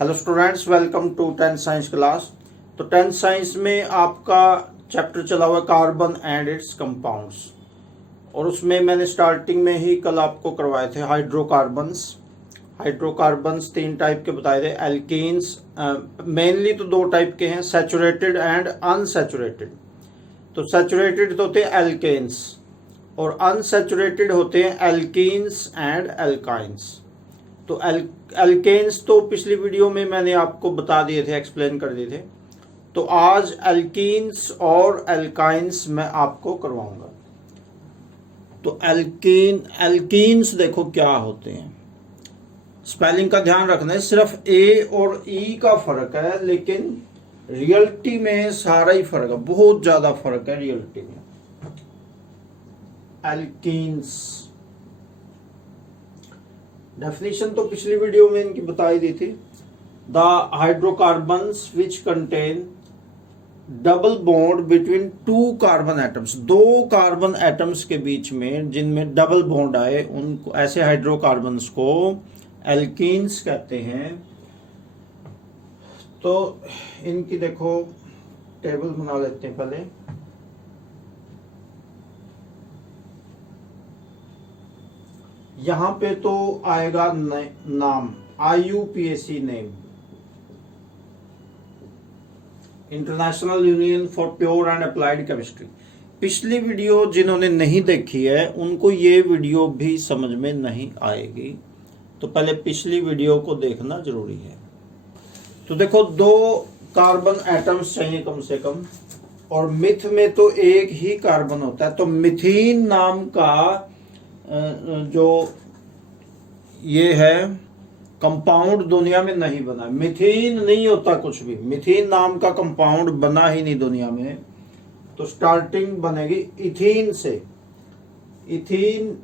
Hello students, welcome to 10th science class. तो 10th science में आपका चैप्टर चला हुआ कार्बन एंड इट्स कंपाउंड्स, और उसमें मैंने स्टार्टिंग में ही कल आपको करवाए थे हाइड्रोकार्बन्स। हाइड्रोकार्बन्स 3 टाइप के बताए थे। एल्कीन्स मेनली तो 2 टाइप के हैं, सैचुरेटेड एंड अनसैचुरेटेड। तो सैचुरेटेड तो होते हैं एल्केन्स और अनसैचुरेटेड होते हैं एल्कीन्स एंड एल्काइंस। तो एल्केन्स तो पिछली वीडियो में मैंने आपको बता दिए थे, एक्सप्लेन कर दिए थे। तो आज एल्कीन्स और एल्काइंस मैं आपको करवाऊंगा। तो एल्कीन्स देखो क्या होते हैं। स्पेलिंग का ध्यान रखना है, सिर्फ ए और ई का फर्क है, लेकिन रियलिटी में सारा ही फर्क है, बहुत ज्यादा फर्क है रियलिटी में। एल्कीन्स डेफिनेशन तो पिछली वीडियो में इनकी बताई दी थी। The hydrocarbons which contain double bond between 2 carbon atoms, 2 carbon atoms के बीच में जिनमें डबल बॉन्ड आए, उनको ऐसे हाइड्रोकार्बन्स को एल्कीन्स कहते हैं। तो इनकी देखो टेबल बना लेते हैं पहले। यहां पे तो आएगा नाम IUPAC name, international union for pure and applied chemistry. पिछली वीडियो जिन्होंने नहीं देखी है उनको ये वीडियो भी समझ में नहीं आएगी, तो पहले पिछली वीडियो को देखना जरूरी है। तो देखो 2 कार्बन एटम्स चाहिए कम से कम, और मिथ में तो एक ही कार्बन होता है। तो मिथीन नाम का जो ये है कंपाउंड दुनिया में नहीं बना। मिथीन नहीं होता कुछ भी, मिथीन नाम का कंपाउंड बना ही नहीं दुनिया में। तो स्टार्टिंग बनेगी इथीन से, इथीन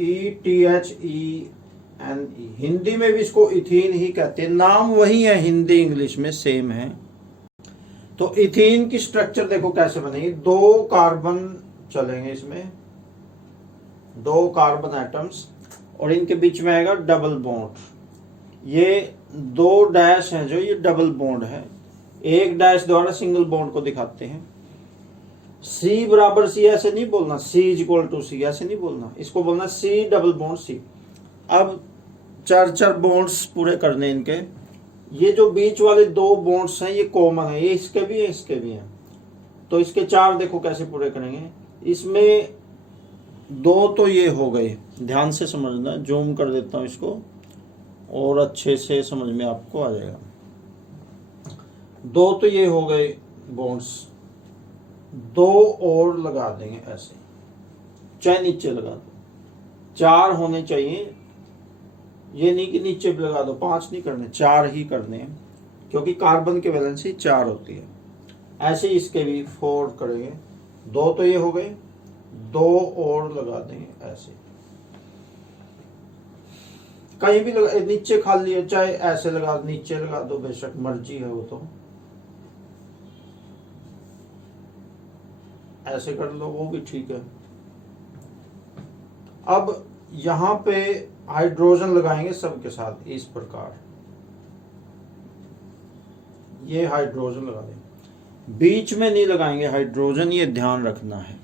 ETHENE, हिंदी में भी इसको इथीन ही कहते हैं, नाम वही है, हिंदी इंग्लिश में सेम है। तो इथीन की स्ट्रक्चर देखो कैसे बनेगी। 2 कार्बन चलेंगे इसमें, 2 कार्बन एटम्स, और इनके बीच में आएगा डबल बॉन्ड। ये 2 डैश हैं जो ये डबल बॉन्ड है, एक डैश द्वारा सिंगल बॉन्ड को दिखाते हैं। C बराबर C ऐसे नहीं बोलना, C इक्वल टू C ऐसे नहीं बोलना, इसको बोलना C डबल बॉन्ड C। अब 4 बॉन्ड्स पूरे करने इनके। ये जो बीच वाले 2 बॉन्ड्स हैं ये कॉमन है, ये इसके भी हैं इसके भी हैं। तो इसके 4 देखो कैसे पूरे करेंगे। इसमें 2 तो ये हो गए, ध्यान से समझना, जूम कर देता हूं इसको और अच्छे से समझ में आपको आ जाएगा। 2 तो ये हो गए बॉन्ड्स, 2 और लगा देंगे ऐसे, चाहे नीचे लगा दो। 4 होने चाहिए, ये नहीं कि नीचे भी लगा दो, 5 नहीं करने, 4 ही करने हैं, क्योंकि कार्बन की वैलेंसी 4 होती है। ऐसे इसके भी 4 करेंगे। 2 तो ये हो गए, 2 और लगा देंगे ऐसे, कहीं भी लगा, नीचे खाली है, चाहे ऐसे लगा नीचे लगा दो, बेशक मर्जी है वो, तो ऐसे कर लो वो भी ठीक है। अब यहां पे हाइड्रोजन लगाएंगे सबके साथ इस प्रकार, ये हाइड्रोजन लगा देंगे, बीच में नहीं लगाएंगे हाइड्रोजन, ये ध्यान रखना है।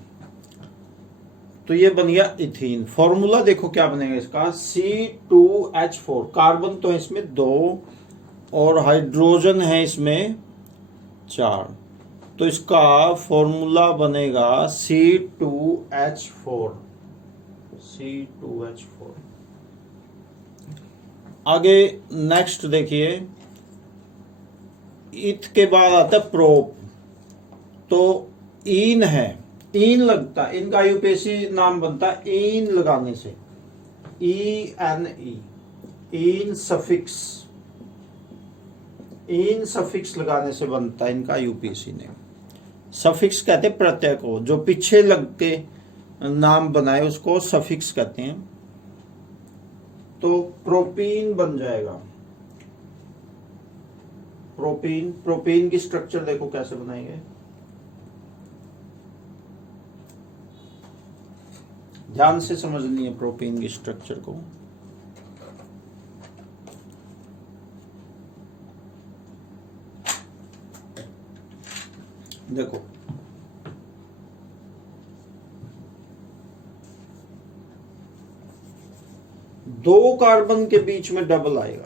तो ये बन गया इथीन। फॉर्मूला देखो क्या बनेगा इसका, C2H4। कार्बन तो है इसमें 2 और हाइड्रोजन है इसमें 4, तो इसका फॉर्मूला बनेगा C2H4। C2H4। आगे नेक्स्ट देखिए, इथ के बाद आता है प्रोप। तो ईन है, ईन लगता है, इनका यूपीएससी नाम बनता है ईन लगाने से, ENE, ईन सफिक्स, ईन सफिक्स लगाने से बनता है इनका यूपीएससी नेम। सफिक्स कहते हैं प्रत्यय को, जो पीछे लग के नाम बनाए उसको सफिक्स कहते हैं। तो प्रोपीन बन जाएगा, प्रोपीन। प्रोपीन की स्ट्रक्चर देखो कैसे बनाएंगे, ध्यान से समझनी है प्रोपीन की स्ट्रक्चर को। देखो दो कार्बन के बीच में डबल आएगा,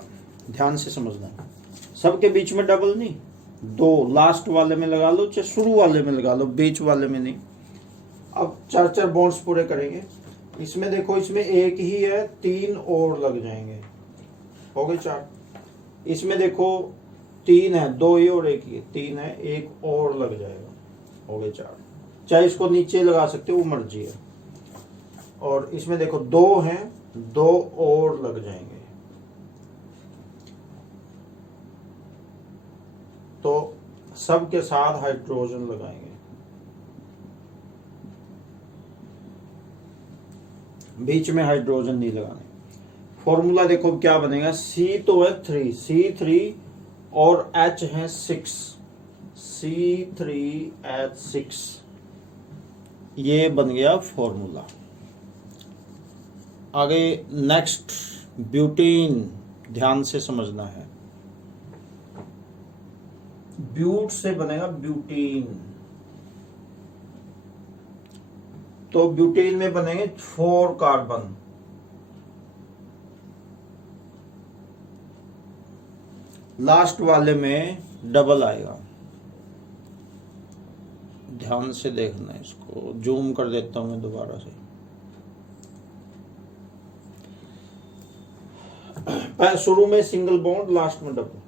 ध्यान से समझना, सबके बीच में डबल नहीं, दो लास्ट वाले में लगा लो चाहे शुरू वाले में लगा लो, बीच वाले में नहीं। अब 4-4 बॉन्ड्स पूरे करेंगे। इसमें देखो, इसमें एक ही है, 3 और लग जाएंगे, हो गए 4। इसमें देखो 3 है, 2 ही और एक ही, 3 है, एक और लग जाएगा, हो गए 4। चाहे इसको नीचे लगा सकते हो, वो मर्जी है। और इसमें देखो 2 हैं, 2 और लग जाएंगे, तो सब के साथ हाइड्रोजन लगाएंगे। बीच में हाइड्रोजन नहीं लगाने। फॉर्मूला देखो क्या बनेगा, C तो है 3, C3 और H है 6, C3H6, ये बन गया फॉर्मूला। आगे नेक्स्ट ब्यूटीन, ध्यान से समझना है। ब्यूट से बनेगा ब्यूटीन, तो ब्यूटीन में बनेंगे 4 कार्बन, लास्ट वाले में डबल आएगा। ध्यान से देखना है, इसको जूम कर देता हूं मैं दोबारा से। शुरू में सिंगल बॉन्ड, लास्ट में डबल,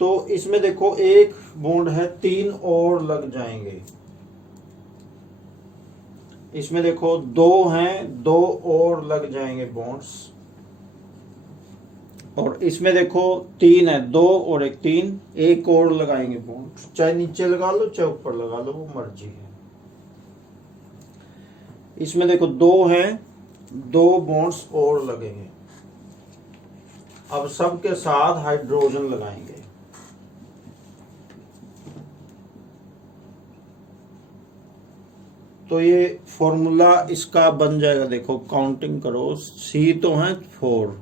तो इसमें देखो एक बॉन्ड है, 3 और लग जाएंगे। इसमें देखो 2 हैं, 2 और लग जाएंगे बॉन्ड्स। और इसमें देखो 3 है, 2 और एक 3, एक और लगाएंगे बॉन्ड, चाहे नीचे लगा लो चाहे ऊपर लगा लो, वो मर्जी है। इसमें देखो 2 हैं, 2 बॉन्ड्स और लगेंगे। अब सबके साथ हाइड्रोजन लगाएंगे। तो ये फॉर्मूला इसका बन जाएगा, देखो काउंटिंग करो, C तो है 4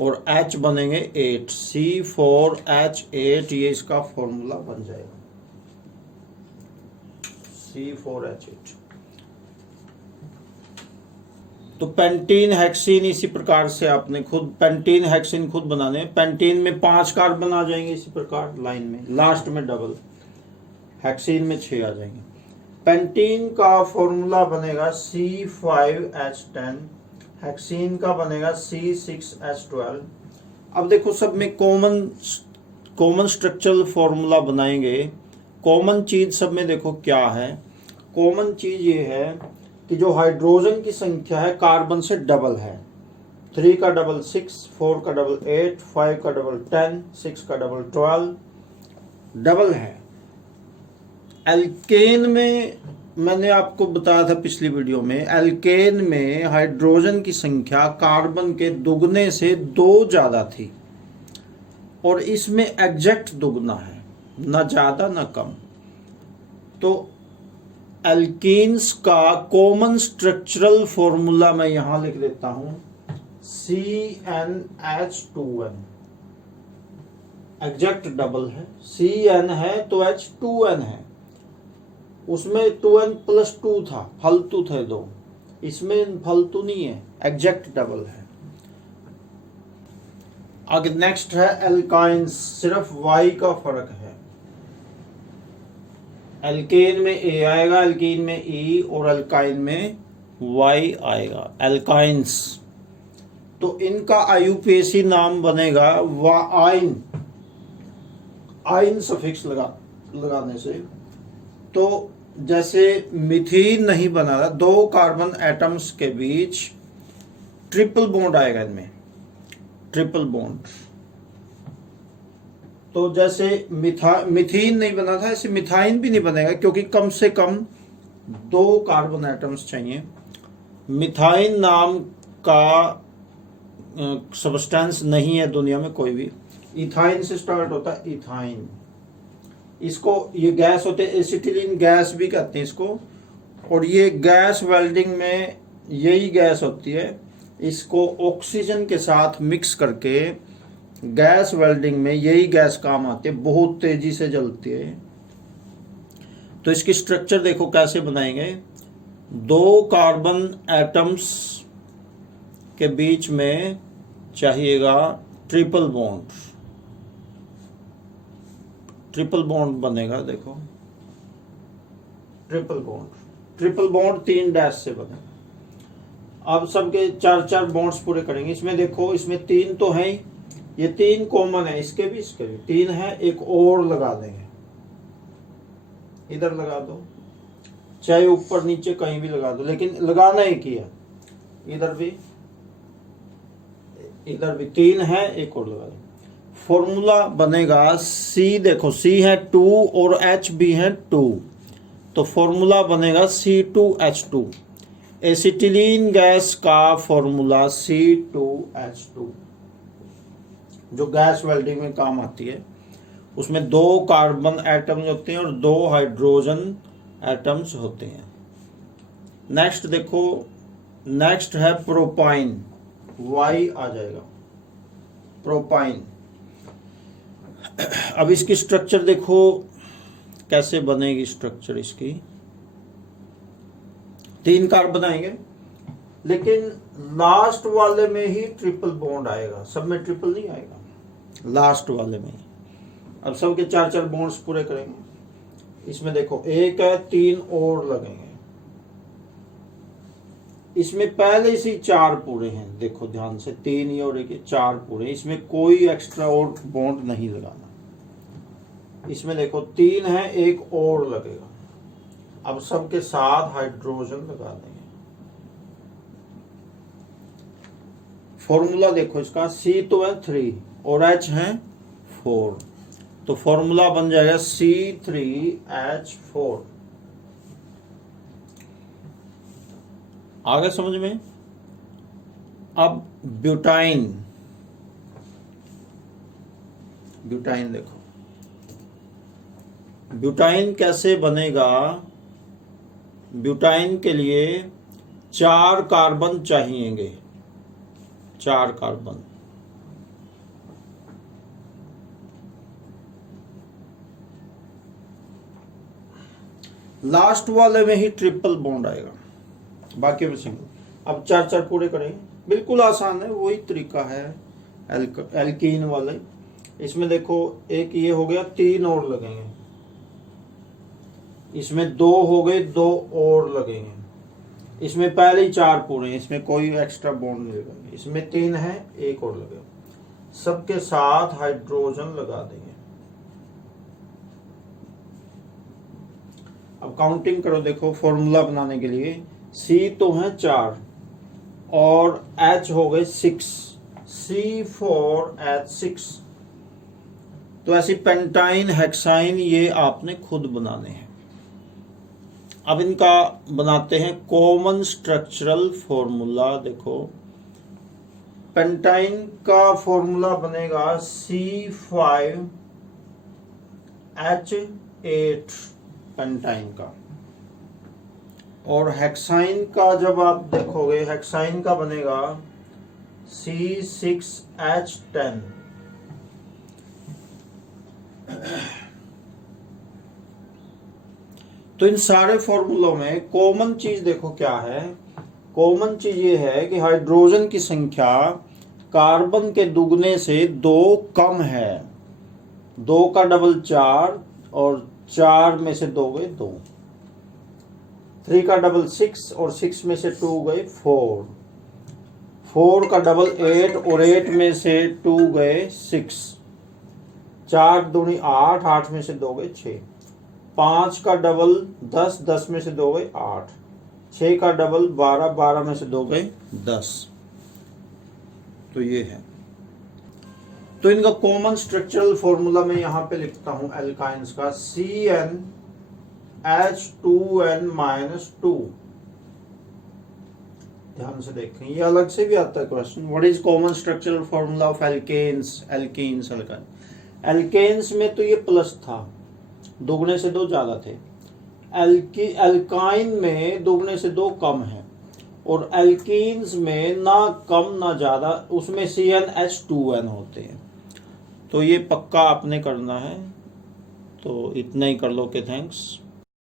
और H बनेंगे 8, C4H8, ये इसका फॉर्मूला बन जाएगा, C4H8। तो पेंटीन हेक्सीन इसी प्रकार से आपने खुद पेंटीन हेक्सीन खुद बनाने। पेंटीन में 5 कार्बन आ जाएंगे इसी प्रकार लाइन में, लास्ट में डबल। हेक्सीन में 6 आ जाएंगे। पेंटीन का फॉर्मूला बनेगा C5H10, हेक्सीन का बनेगा C6H12। अब देखो सब में कॉमन स्ट्रक्चरल फॉर्मूला बनाएंगे। कॉमन चीज सब में देखो क्या है, कॉमन चीज ये है कि जो हाइड्रोजन की संख्या है कार्बन से डबल है। 3 का डबल 6, 4 का डबल 8, 5 का डबल 10, 6 का डबल 12, डबल है। एल्केन में मैंने आपको बताया था पिछली वीडियो में, एल्केन में हाइड्रोजन की संख्या कार्बन के दुगने से 2 ज्यादा थी, और इसमें एग्जैक्ट दुगना है, ना ज्यादा ना कम। तो एल्कीन्स का कॉमन स्ट्रक्चरल फॉर्मूला मैं यहां लिख देता हूं, CnH2n, एग्जैक्ट डबल है, Cn है तो H2n है, उसमें 2n+2 था, फालतू थे 2, इसमें फालतू नहीं है, एग्जैक्ट डबल है। आगे नेक्स्ट है एल्काइंस, सिर्फ Y का फर्क है। एल्केन में A आएगा, एल्कीन में E, और एल्काइन में Y आएगा, एल्काइंस। तो इनका IUPAC नाम बनेगा आइन, आइन सफिक्स लगाने से। तो जैसे मिथीन नहीं बना रहा, 2 कार्बन एटम्स के बीच ट्रिपल बॉन्ड आएगा, इनमें ट्रिपल बॉन्ड। तो जैसे मिथीन नहीं बना था, ऐसे मिथाइन भी नहीं बनेगा, क्योंकि कम से कम 2 कार्बन एटम्स चाहिए। मिथाइन नाम का सब्सटेंस नहीं है दुनिया में कोई भी। इथाइन से स्टार्ट होता है, इथाइन। इसको ये गैस होते हैं, एसिटिलीन गैस भी कहते हैं इसको, और ये गैस वेल्डिंग में यही गैस होती है। इसको ऑक्सीजन के साथ मिक्स करके गैस वेल्डिंग में यही गैस काम आती है, बहुत तेजी से जलती है। तो इसकी स्ट्रक्चर देखो कैसे बनाएंगे। 2 कार्बन एटम्स के बीच में चाहिएगा ट्रिपल बॉन्ड। ट्रिपल बॉन्ड बनेगा, देखो ट्रिपल बॉन्ड 3 डैश से बनेगा। अब सबके 4-4 बॉन्ड्स पूरे करेंगे। इसमें देखो, इसमें 3 तो है ही, ये 3 कॉमन है, इसके भी 3 है, एक और लगा देंगे, इधर लगा दो, चाहे ऊपर नीचे कहीं भी लगा दो, लेकिन लगाना ही किया। इधर भी 3 है, एक और लगा दो। फॉर्मूला बनेगा C, देखो C है 2 और H भी है 2, तो फॉर्मूला बनेगा C2H2। एसिटिलीन गैस का फॉर्मूला C2H2, जो गैस वेल्डिंग में काम आती है। उसमें 2 कार्बन एटम्स होते हैं और 2 हाइड्रोजन एटम्स होते हैं। नेक्स्ट देखो, नेक्स्ट है प्रोपाइन, Y आ जाएगा, प्रोपाइन। अब इसकी स्ट्रक्चर देखो कैसे बनेगी। स्ट्रक्चर इसकी 3 कार्बन आएंगे, लेकिन लास्ट वाले में ही ट्रिपल बॉन्ड आएगा, सब में ट्रिपल नहीं आएगा, लास्ट वाले में ही। अब सबके 4-4 बॉन्ड्स पूरे करेंगे। इसमें देखो 1 है, 3 और लगेंगे। इसमें पहले से 4 पूरे हैं, देखो ध्यान से, 3 ही और 1, 4 पूरे। इसमें कोई एक्स्ट्रा और बॉन्ड नहीं लगाना। इसमें देखो 3 है, 1 और लगेगा। अब सबके साथ हाइड्रोजन लगा देंगे। फॉर्मूला देखो इसका, C तो है 3 और H है 4, तो फॉर्मूला बन जाएगा C3H4। आगे समझ में। अब ब्यूटाइन देखो, ब्यूटाइन कैसे बनेगा। ब्यूटाइन के लिए 4 कार्बन चाहिएंगे, 4 कार्बन। लास्ट वाले में ही ट्रिपल बॉन्ड आएगा, बाकी में सिंगल। अब 4-4 पूरे करेंगे, बिल्कुल आसान है, वही तरीका है एल्कीन वाले। इसमें देखो एक ये हो गया, 3 और लगेंगे। इसमें 2 हो गए, 2 और लगेंगे। इसमें पहले ही 4 पूरे हैं, इसमें कोई एक्स्ट्रा बॉन्ड नहीं लगेगा। इसमें 3 है, 1 और लगेगा। सबके साथ हाइड्रोजन लगा देंगे। अब काउंटिंग करो, देखो फॉर्मूला बनाने के लिए C तो है 4 और H हो गए 6, C4H6। तो ऐसी पेंटाइन, हेक्साइन ये आपने खुद बनाने हैं। अब इनका बनाते हैं कॉमन स्ट्रक्चरल फॉर्मूला। देखो पेंटाइन का फॉर्मूला बनेगा C5H8 पेंटाइन का, और हेक्साइन का जब आप देखोगे, हेक्साइन का बनेगा C6H10। तो इन सारे फॉर्मूलों में कॉमन चीज देखो क्या है। कॉमन चीज ये है कि हाइड्रोजन की संख्या कार्बन के दुगने से 2 कम है। 2 का डबल 4 और 4 में से 2 गए 2। 3 का डबल 6 और 6 में से 2 गए 4। 4 का डबल 8 और 8 में से 2 गए 6। 4 दूनी 8, 8 में से 2 गए 6। 5 का डबल 10, 10 में से 2 गए 8। 6 का डबल 12, 12 में से 2 गए 10। तो ये है। तो इनका कॉमन स्ट्रक्चरल फॉर्मूला मैं यहां पे लिखता हूं एल्काइंस का, CnH2n-2। ध्यान से देखें, ये अलग से भी आता है question. What is common structural formula of alkanes, alkenes, alkyne. Alkanes में तो ये प्लस था, दुगने से 2 ज्यादा थे। एल्काइन में दुगने से 2 कम है, और एल्कीन्स में ना कम ना ज्यादा, उसमें CnH2n होते हैं। तो ये पक्का आपने करना है। तो इतना ही कर लो के थैंक्स।